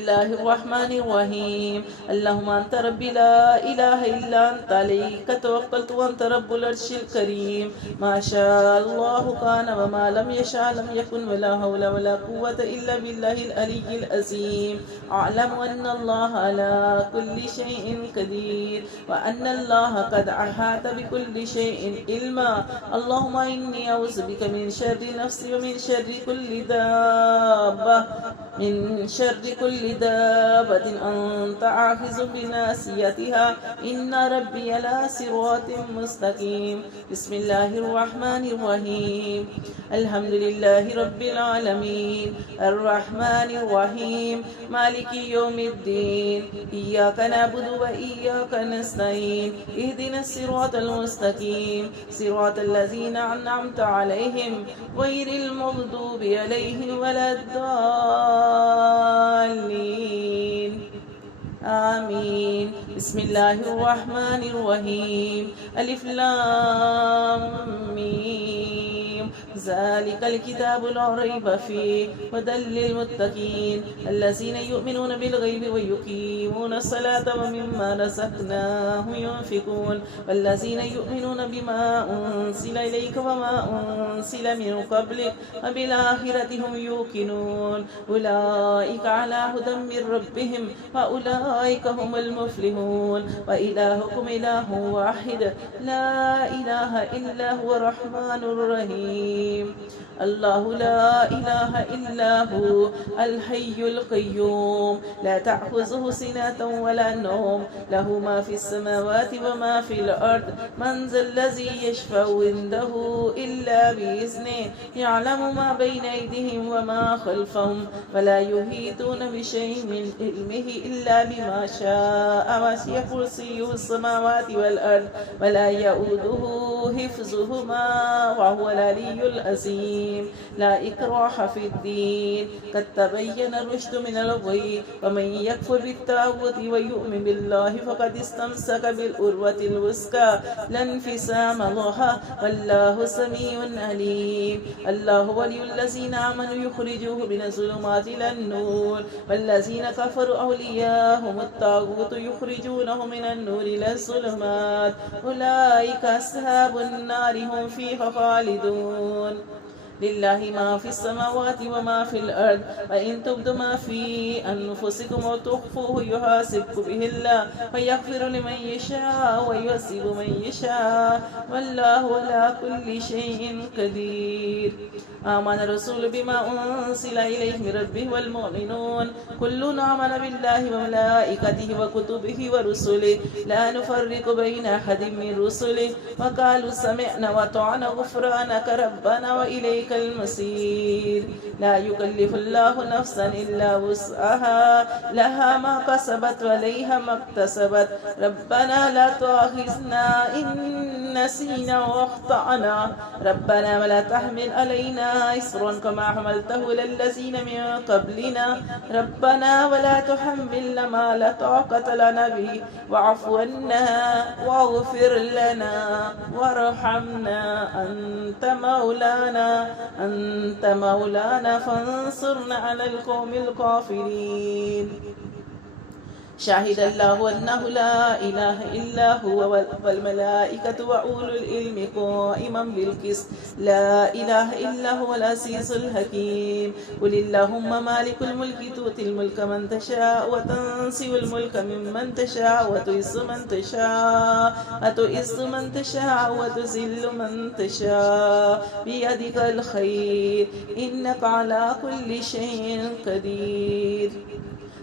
الله الرحمن الرحيم. اللهم أنت ربي لا إله إلا أنت عليك توكلت وأنت رب العرش الكريم. ما شاء الله كان وما لم يشاء لم يكن ولا حول ولا قوة إلا بالله العلي العظيم. أعلم أن الله على كل شيء قدير وأن الله قد أحاط بكل شيء علما. اللهم إني أعوذ بك من شر نفسي ومن شر كل دابة أنت آخذ بناصيتها إن ربي على صراط مستقيم. بسم الله الرحمن الرحيم. الحمد لله رب العالمين الرحمن الرحيم مالك يوم الدين إياك نعبد وإياك نستعين اهدنا الصراط المستقيم صراط الذين أنعمت عليهم غير المغضوب عليهم ولا الضالين آمين. بسم الله الرحمن الرحيم. ألف لام ميم ذلك الكتاب لا ريب فيه هدى للمتقين الذين يؤمنون بالغيب ويقيمون الصلاة ومما رزقناهم ينفقون والذين يؤمنون بما أنزل إليك وما أنزل من قبلك وبالآخرة هم يوقنون أولئك على هدى من ربهم وأولئك هم المفلحون. وإلهكم إله واحد لا إله إلا هو الرحمن الرحيم. الله لا إله إلا هو الحي القيوم لا تأخذه سنة ولا نوم له ما في السماوات وما في الأرض من ذا الذي يشفع عنده إلا بإذنه يعلم ما بين أيديهم وما خلفهم ولا يحيطون بشيء من علمه إلا بما شاء وسع كرسيه السماوات والأرض ولا يؤوده حفظهما وهو العلي العظيم. لا إكراه في الدين قد تبين الرشد من الغي ومن يكفر بالطاغوت ويؤمن بالله فقد استمسك بالعروة الوثقى لا انفصام لها والله سميع عليم. الله ولي الذين آمنوا يخرجوهم من الظلمات إلى النور والذين كفروا أولياءهم الطاغوت يخرجونهم من النور إلى الظلمات أولئك أصحاب النار هم فيها خالدون. لله ما في السماوات وما في الأرض وإن تبدوا ما في أنفسكم وتخفوه يحاسبكم به الله فيغفر لمن يشاء ويعذب من يشاء والله على كل شيء قدير. آمن الرسول بما أنزل إليه من ربه والمؤمنون كل آمن بالله وملائكته وكتبه ورسله لا نفرق بين أحد من رسله وقالوا سمعنا وأطعنا غفرانك ربنا وإليك المصير. لا يكلف الله نفسا إلا وسعها لها ما كسبت وعليها ما اكتسبت ربنا لا تؤاخذنا إن نسينا واخطأنا ربنا ولا تحمل علينا إصرا كما حملته للذين من قبلنا ربنا ولا تحملنا ما لا طاقة لنا به واعف عنا واغفر لنا وارحمنا أنت مولانا فانصرنا على القوم الكافرين. شهد الله أنه لا إله إلا هو والملائكة وأولو العلم قائما بالقسط لا إله إلا هو العزيز الحكيم. قل اللهم مالك الملك تؤتي الملك من تشاء وتنزع الملك ممن تشاء وتعز من تشاء وتذل من تشاء بيدك الخير إنك على كل شيء قدير.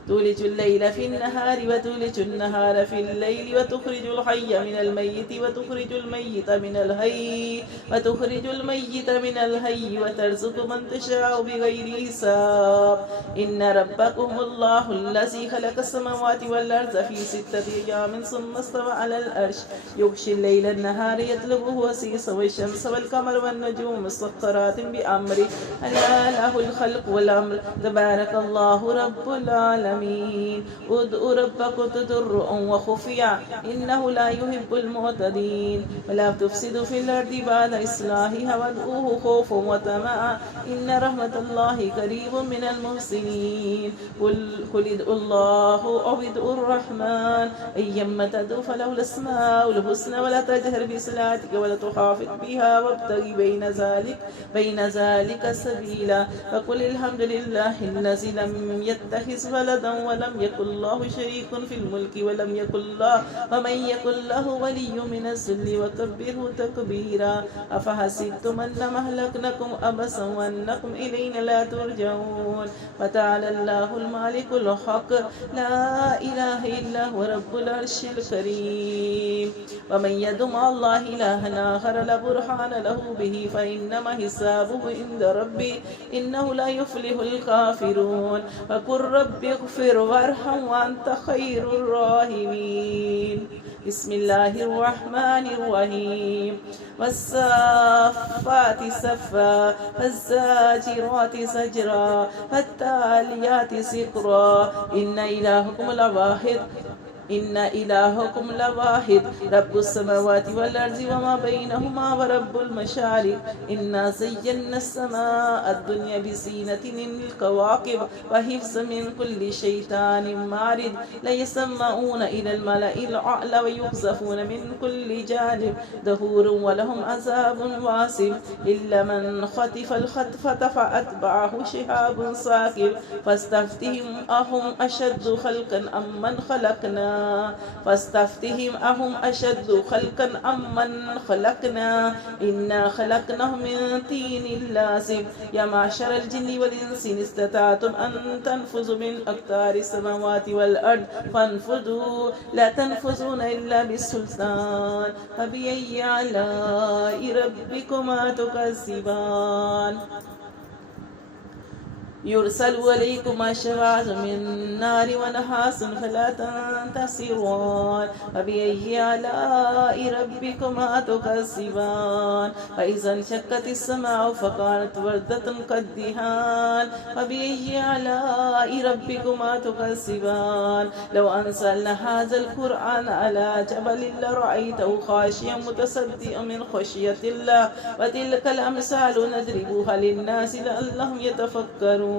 تولج الليل في النهار وتولج النهار في الليل وتخرج الحي من الميت وتخرج الميت من الحي وترزق من تشاء بغير حساب. إن ربكم الله الذي خلق السماوات والأرض في 6 أيام ثم استوى على العرش يغشي الليل النهار يطلبه حثيثا والشمس والقمر والنجوم مسخرات بأمره ألا له الخلق والأمر تبارك الله رب العالمين. أمين ادعوا ربكم تضرعا وخفيا إنه لا يحب المعتدين ولا تفسدوا في الأرض بعد إصلاحها وادعوه خوفا وطمعا إن رحمة الله قريب من المحسنين قل ادعوا الله أو ادعوا الرحمن أيما تدعوا فله الأسماء الحسنى ولا تجهر بصلاتك ولا تخافت بها وابتغ بين ذلك سبيلا فقل الحمد لله الذي لم يتخذ ولدا ولم يكن له شريك في الملك ومن يكن له ولي من الذل وكبره تكبيرا أفحسبتم أنما أهلكناكم عبثا وأنكم إلينا لا ترجعون فتعالى الله الملك الحق لا إله إلا هو رب العرش الكريم ومن يدع مع الله إلها آخر لا برهان له به فإنما حسابه عند ربي إنه لا يفلح الكافرون وقل رب اغفر وارحم وأنت خير الراحمين بسم الله الرحمن الرحيم والصافات صفا فالزاجرات زجرا فالتاليات ذكرا إن إلهكم لواحد رب السماوات والأرض وما بينهما ورب المشارق إنا زينا السماء الدنيا بزينة للكواكب وحفظا من كل شيطان مارد لا يسمعون إلى الملأ الأعلى ويقذفون من كل جانب دهور ولهم عذاب واصب إلا من خطف الخطفة فأتبعه شهاب ثاقب فاستفتهم أهم أشد خلقا أم من خلقنا إنا خلقناهم من طين لازب يا معشر الجن والإنس إن استطعتم أن تنفذوا من أقطار السماوات والأرض فانفذوا لا تنفذون إلا بالسلطان فبأي آلاء ربكما تكذبان يرسل عليكم شواظ من نار ونحاس فلا تنتصرون فبأي آلاء ربكما تكذبان فإذا انشقت السماء فكانت وردة كالدهان فبأي آلاء ربكما تكذبان لو أنزلنا هذا القرآن على جبل لرأيته خاشعا متصدعا من خشية الله وتلك الأمثال نضربها للناس لعلهم يتفكرون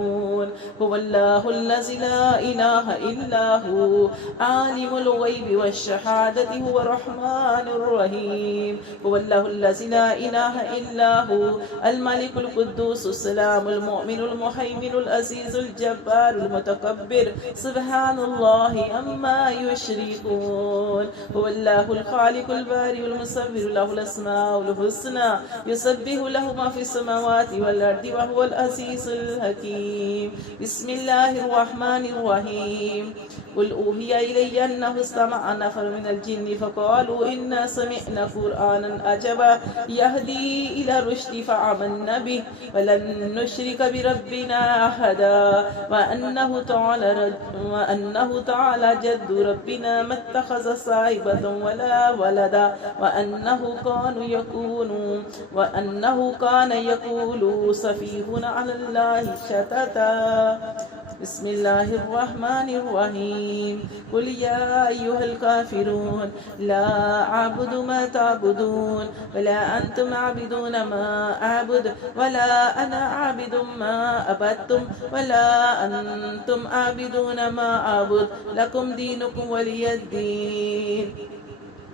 هو الله الذي لا إله إلا هو عالم الغيب والشهادة هو الرحمن الرحيم هو الله الذي لا إله إلا هو الملك القدوس السلام المؤمن المهيمن العزيز الجبار المتكبر سبحان الله عما يشركون هو الله الخالق البارئ المصور له الأسماء الحسنى يسبح له ما في السماوات والأرض وهو العزيز الحكيم بسم الله الرحمن الرحيم قل أوحي إلي أنه استمع نفر من الجن فقالوا إنا سمعنا قرآنا عجبا يهدي إلى الرشد فآمنا به ولن نشرك بربنا أحدا وأنه تعالى جد ربنا ما اتخذ صاحبة ولا ولدا وأنه كان يقول سفيهنا على الله شتتا بسم الله الرحمن الرحيم قل يا أيها الكافرون لا أعبد ما تعبدون ولا أنتم عابدون ما أعبد ولا أنا عابد ما عبدتم ولا أنتم عابدون ما أعبد لكم دينكم ولي الدين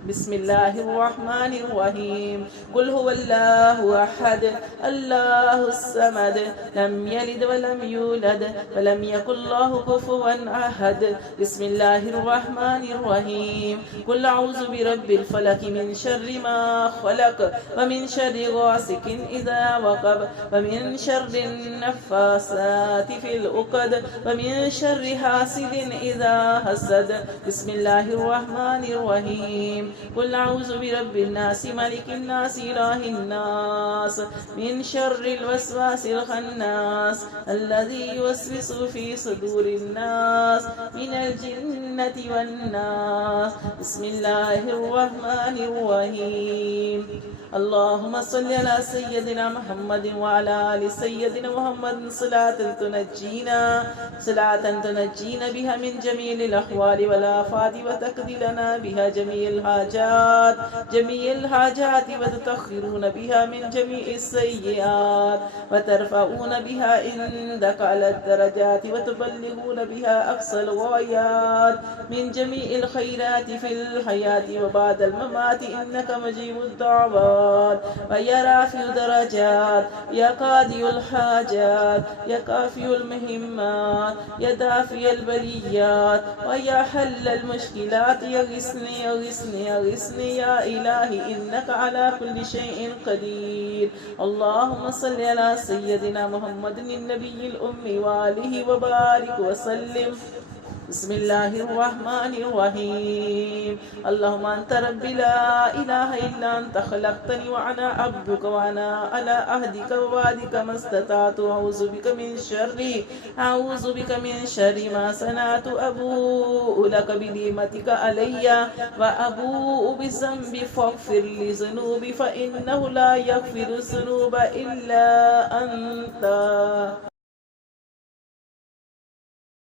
بسم الله الرحمن الرحيم قل هو الله أحد الله الصمد لم يلد ولم يولد ولم يكن له كفوا أحد بسم الله الرحمن الرحيم قل أعوذ برب الفلق من شر ما خلق ومن شر غاسق إذا وقب ومن شر النفاثات في العقد ومن شر حاسد إذا حسد بسم الله الرحمن الرحيم قل أعوذ برب الناس ملك الناس إله الناس من شر الوسواس الخناس الذي يوسوس في صدور الناس من الجنة والناس بسم الله الرحمن الرحيم اللهم صل على سيدنا محمد وعلى آل سيدنا محمد صلاة تنجينا بها من جميع الأحوال والآفات وتقضي لنا بها جميع الحاجات وتطهرون بها من جميع السيئات وترفعون بها عندك على الدرجات وتبلغون بها أقصى الغايات من جميع الخيرات في الحياة وبعد الممات إنك مجيب الدعوات ويا رافع الدرجات يا قاضي الحاجات يا كافي المهمات يا دافي البليات ويا حل المشكلات يغثني يا إلهي إنك على كل شيء قدير. اللهم صل على سيدنا محمد النبي الأمي وآله وبارك وسلم. بسم الله الرحمن الرحيم. اللهم أنت ربي لا إله إلا أنت خلقتني وأنا عبدك وأنا على عهدك ووعدك ما استطعت أعوذ بك من شر ما صنعت أبوء لك بنعمتك علي وأبوء بذنبي فاغفر لي ذنوبي فإنه لا يغفر الذنوب إلا أنت.